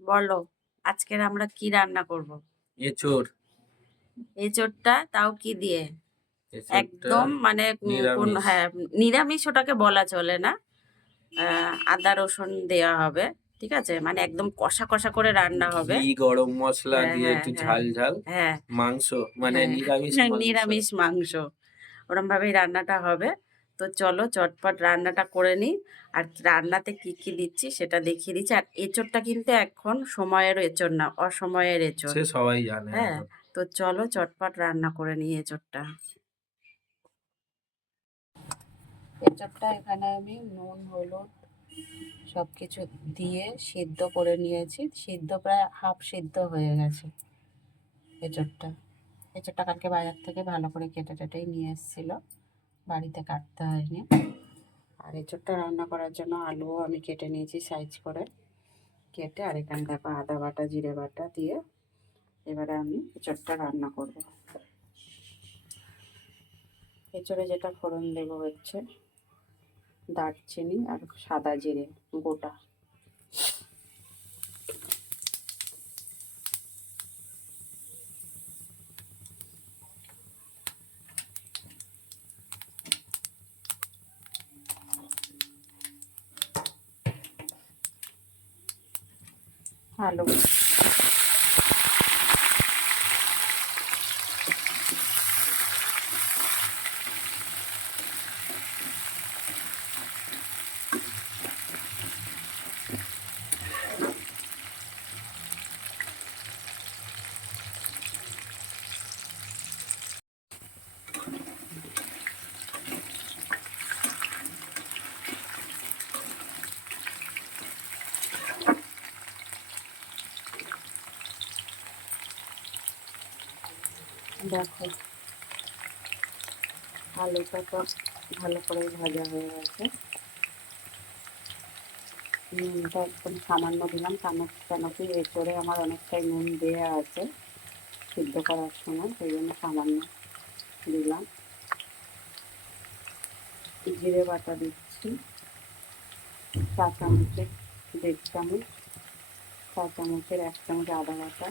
বলো, আজকের আমরা কি রান্না করব? এঁচোড়। এঁচোড়টা তাও কি দিয়ে? এঁচোড়টা একদম মানে কোন, নিরামিষ। হ্যাঁ, নিরামিষ ওটাকে বলা চলে না। আদা রসুন দেওয়া হবে, ঠিক আছে, মানে একদম কষা কষা করে রান্না হবে। ঘি গরম মশলা হ্যাঁ দিয়ে হ্যাঁ একটু হ্যাঁ ঝাল ঝাল হ্যাঁ মাংস, মানে হ্যাঁ নিরামিষ হ্যাঁ, মাংস। নিরামিষ মাংস, ওরম ভাবেই রান্নাটা হবে। তো চলো চটপট রান্নাটা করে নিই। আর রান্নাতে কি কি দিচ্ছি সেটা দেখিয়ে দিচ্ছি। আর এঁচোড়টা কিন্তু এখন সময়ের এঁচোড় না, অসময়ের এঁচোড়। সে সবাই জানে হ্যাঁ, এখন। তো চলো চটপট রান্না করে নিই এঁচোড়টা। এঁচোড়টা এখানে আমি নুন হলুদ সব কিছু দিয়ে সিদ্ধ করে নিয়েছি। সিদ্ধ প্রায় হাফ সিদ্ধ হয়ে গেছে এঁচোড়টা। এঁচোড়টা কালকে বাজার থেকে ভালো করে কেটে টেটেই নিয়ে এসেছিল, বাড়িতে কাটতে হয়নি। আর এঁচোড়টা রান্না করার জন্য আলুও আমি কেটে নিয়েছি সাইজ করে কেটে। আর এখানে দেখো আদা বাটা জিরে বাটা দিয়ে এবারে আমি এঁচোড়টা রান্না করব। এঁচোড়ে যেটা ফোড়ন দেবো হচ্ছে দারচিনি আর সাদা জিরে গোটা। আলু, দেখো আলুটা তো ভালো করে ভাজা হয়ে গেছে। নুনটা একদম সামান্য দিলাম, কেন কি এঁচোড়ে আমার অনেকটাই নুন দেওয়া আছে সিদ্ধ করার সময়, সেই জন্য সামান্য দিলাম। জিরে বাটা দিচ্ছি চা চামচের 1.5 চামচ, চা চামচের 1 চামচ আদা বাটা,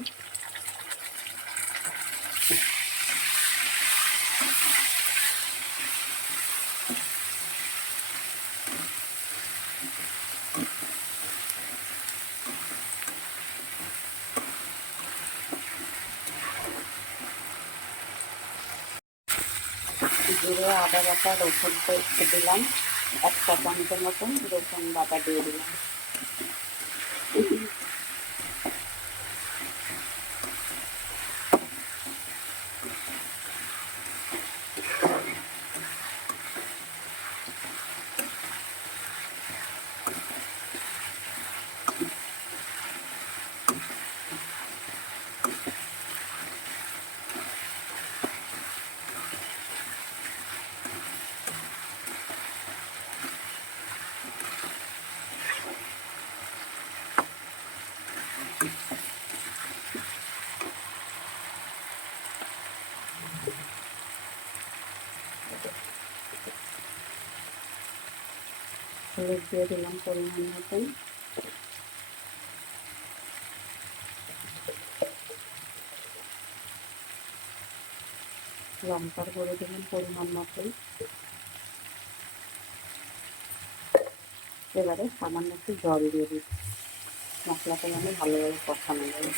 জিরে আদা বাটা রসুন পেস্ট দিলাম, 1 চা চামচের মতন রসুন বাটা দিয়ে দিলাম। হলুদ দিয়ে দিলাম পরিমাণ মতন, লঙ্কার গুঁড়ো দিলাম পরিমাণ মতন। এবারে সামান্য একটু জল দিয়ে দিচ্ছি, মশলাটা যেন ভালোভাবে কষানো যায়।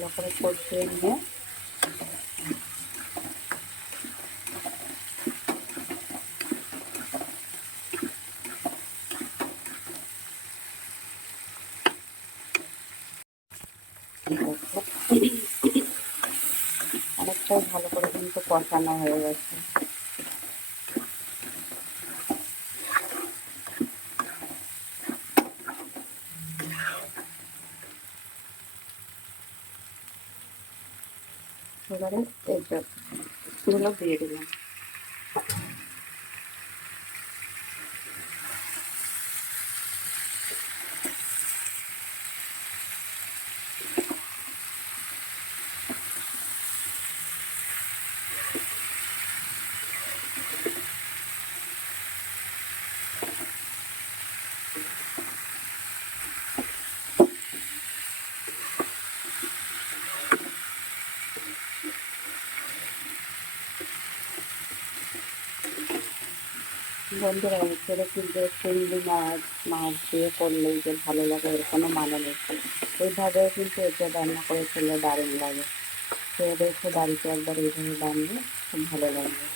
ভালো করে কষিয়ে নিয়ে অনেকটাই ভালো করে কিন্তু কষানো হয়ে গেছে। এবারে তেজপাতাগুলো দিয়ে দিলাম। বন্ধুরা, এছাড়া কিন্তু চিংড়ি মাছ দিয়ে করলেই যে ভালো লাগে এর কোনো মানে নেই। এইভাবেও কিন্তু এটা রান্না করে খেলে দারুণ লাগে। তো দেখো বাড়িতে একবার এইভাবে বানিয়ে খুব ভালো লাগবে।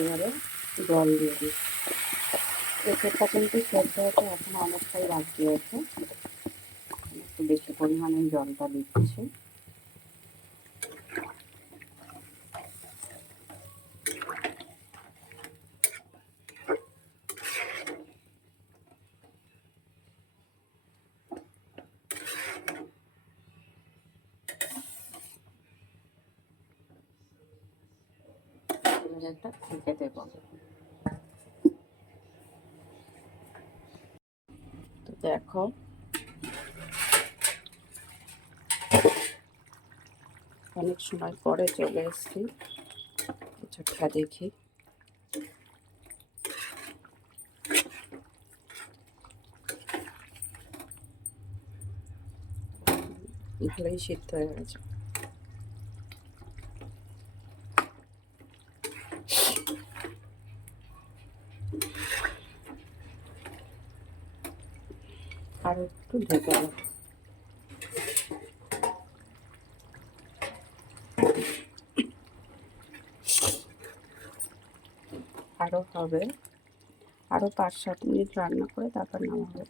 এবারে জল দিয়ে দিই। এসবটা কিন্তু সেদ্ধ হতে এখন অনেকটাই বাকি আছে। একটু বেশি পরিমাণে জলটা দিচ্ছি। একটা ঢেকে দেবো। তো দেখো অনেক সময় পরে চলে এসেছি, কিছুটা দেখি। ভালোই সিদ্ধ হয়ে গেছে। আর একটু ঢেকে দেবো। আরও হবে, আরও 5-7 মিনিট রান্না করে তারপর নামাবো।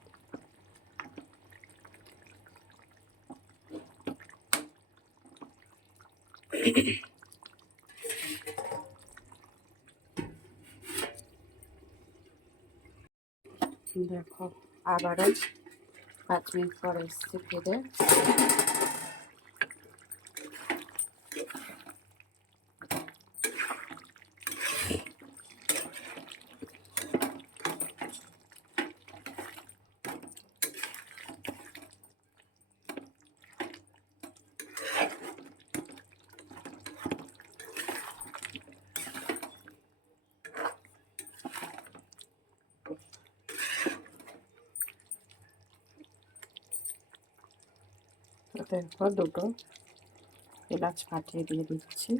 দেখো আবারও 5 মিনিট পর এসছি ফিরে। দেখো দুটো এলাচ ফাটিয়ে দিয়ে দিচ্ছি।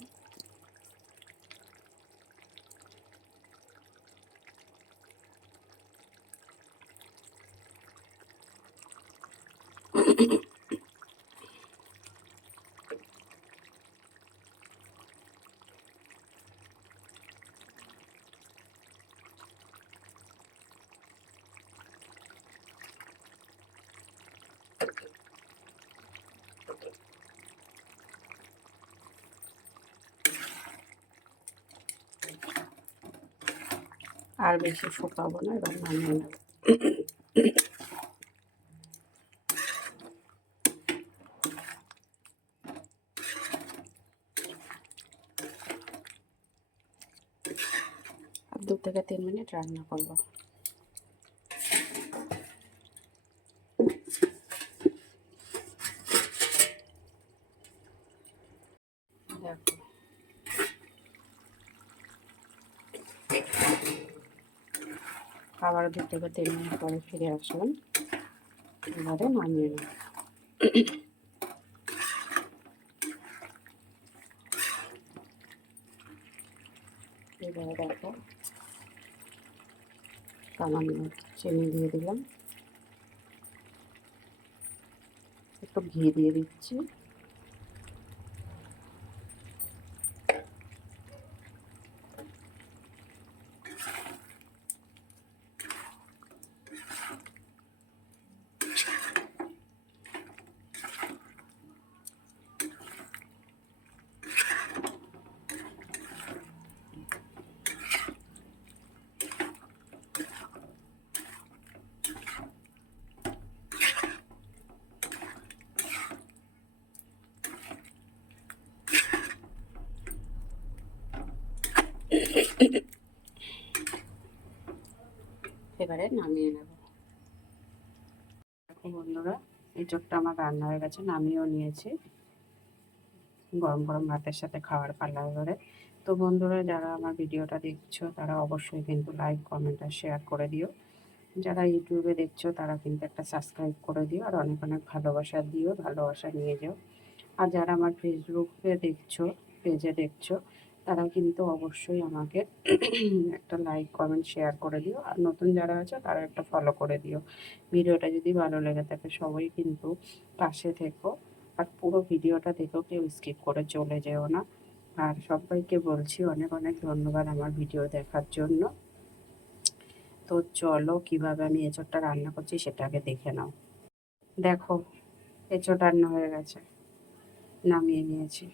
আর বেশি শুকাবো না, এবার নামিয়ে নেব। আর 2 থেকে 3 মিনিট রান্না করব। দেখো আবার 2 থেকে 3 মিনিট পরে ফিরে আসলাম। এবারে নামিয়ে নেব। এবারে দেখো সামান্য চিনি দিয়ে দিলাম, একটু ঘি দিয়ে দিচ্ছি, এবারে নামিয়ে নেব। দেখো বন্ধুরা, এঁচোড়টা আমার রান্না হয়ে গেছে, নামিয়েও নিয়েছি। গরম গরম ভাতের সাথে খাওয়ার পালা এবারে। তো বন্ধুরা, যারা আমার ভিডিওটা দেখছো তারা অবশ্যই কিন্তু লাইক, কমেন্ট আর শেয়ার করে দিও। যারা ইউটিউবে দেখছো তারা কিন্তু একটা সাবস্ক্রাইব করে দিও, আর অনেক অনেক ভালোবাসা দিও, ভালোবাসা নিয়ে যাও। আর যারা আমার ফেসবুকে দেখছো, পেজে দেখছো, তারা কিন্তু অবশ্যই আমাকে একটা লাইক, কমেন্ট, শেয়ার করে দিও। আর নতুন যারা আছে তারা একটা ফলো করে দিও। ভিডিওটা যদি ভালো লেগে থাকে সবাই কিন্তু পাশে থেকো, আর পুরো ভিডিওটা দেখো, কেউ স্কিপ করে চলে যেও না। আর সবাইকে বলছি অনেক অনেক ধন্যবাদ আমার ভিডিও দেখার জন্য। তো চলো কিভাবে আমি এঁচোড়টা রান্না করছি সেটা আগে দেখে নাও। দেখো এঁচোড় রান্না হয়ে গেছে, নামিয়ে নিয়েছি।